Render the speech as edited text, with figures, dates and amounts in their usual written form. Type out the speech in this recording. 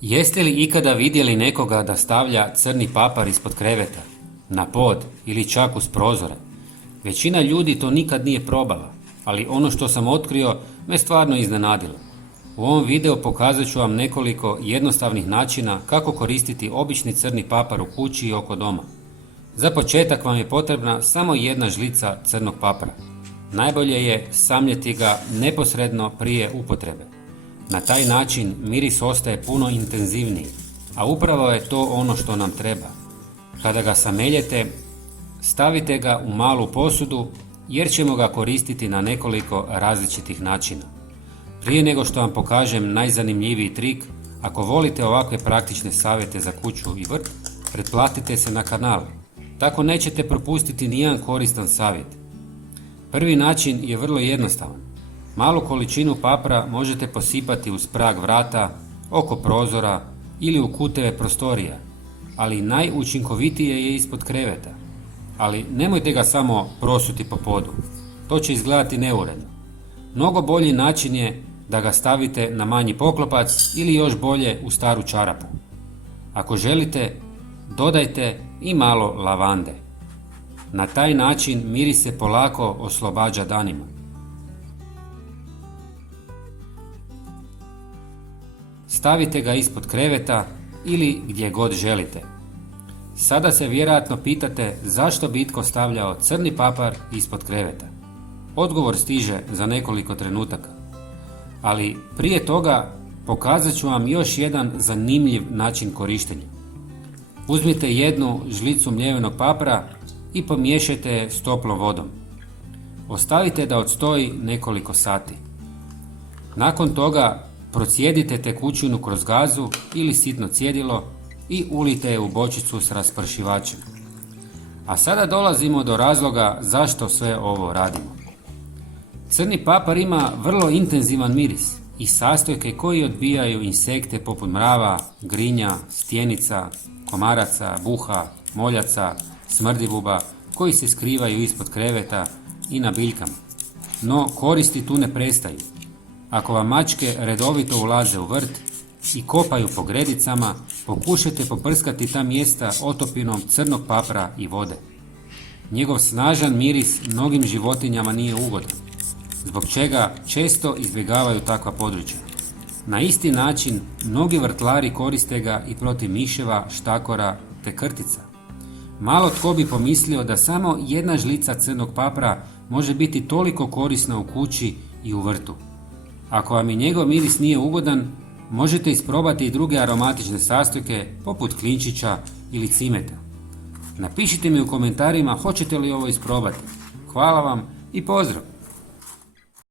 Jeste li ikada vidjeli nekoga da stavlja crni papar ispod kreveta, na pod ili čak uz prozore? Većina ljudi to nikad nije probala, ali ono što sam otkrio me stvarno iznenadilo. U ovom videu pokazat ću vam nekoliko jednostavnih načina kako koristiti obični crni papar u kući i oko doma. Za početak vam je potrebna samo jedna žlica crnog papra. Najbolje je samljeti ga neposredno prije upotrebe. Na taj način miris ostaje puno intenzivniji, a upravo je to ono što nam treba. Kada ga sameljete, stavite ga u malu posudu jer ćemo ga koristiti na nekoliko različitih načina. Prije nego što vam pokažem najzanimljiviji trik, ako volite ovakve praktične savjete za kuću i vrt, pretplatite se na kanal. Tako nećete propustiti nijedan koristan savjet. Prvi način je vrlo jednostavan. Malu količinu papra možete posipati uz prag vrata, oko prozora ili u kuteve prostorija, ali najučinkovitije je ispod kreveta. Ali nemojte ga samo prosuti po podu, to će izgledati neuredno. Mnogo bolji način je da ga stavite na manji poklopac ili još bolje u staru čarapu. Ako želite, dodajte i malo lavande. Na taj način miris se polako oslobađa danima. Stavite ga ispod kreveta ili gdje god želite. Sada se vjerojatno pitate zašto bi itko stavljao crni papar ispod kreveta. Odgovor stiže za nekoliko trenutaka. Ali prije toga pokazat ću vam još jedan zanimljiv način korištenja. Uzmite jednu žlicu mljevenog papra i pomiješajte je s toplom vodom. Ostavite da odstoji nekoliko sati. Nakon toga procijedite tekućinu kroz gazu ili sitno cjedilo i ulijte je u bočicu s raspršivačem. A sada dolazimo do razloga zašto sve ovo radimo. Crni papar ima vrlo intenzivan miris i sastojke koji odbijaju insekte poput mrava, grinja, stjenica, komaraca, buha, moljaca, smrdivuba koji se skrivaju ispod kreveta i na biljkama. No koristi tu ne prestaju. Ako vam mačke redovito ulaze u vrt i kopaju po gredicama, pokušajte poprskati ta mjesta otopinom crnog papra i vode. Njegov snažan miris mnogim životinjama nije ugodan, zbog čega često izbjegavaju takva područja. Na isti način mnogi vrtlari koriste ga i protiv miševa, štakora te krtica. Malo tko bi pomislio da samo jedna žlica crnog papra može biti toliko korisna u kući i u vrtu. Ako vam i njegov miris nije ugodan, možete isprobati i druge aromatične sastojke poput klinčića ili cimeta. Napišite mi u komentarima hoćete li ovo isprobati. Hvala vam i pozdrav!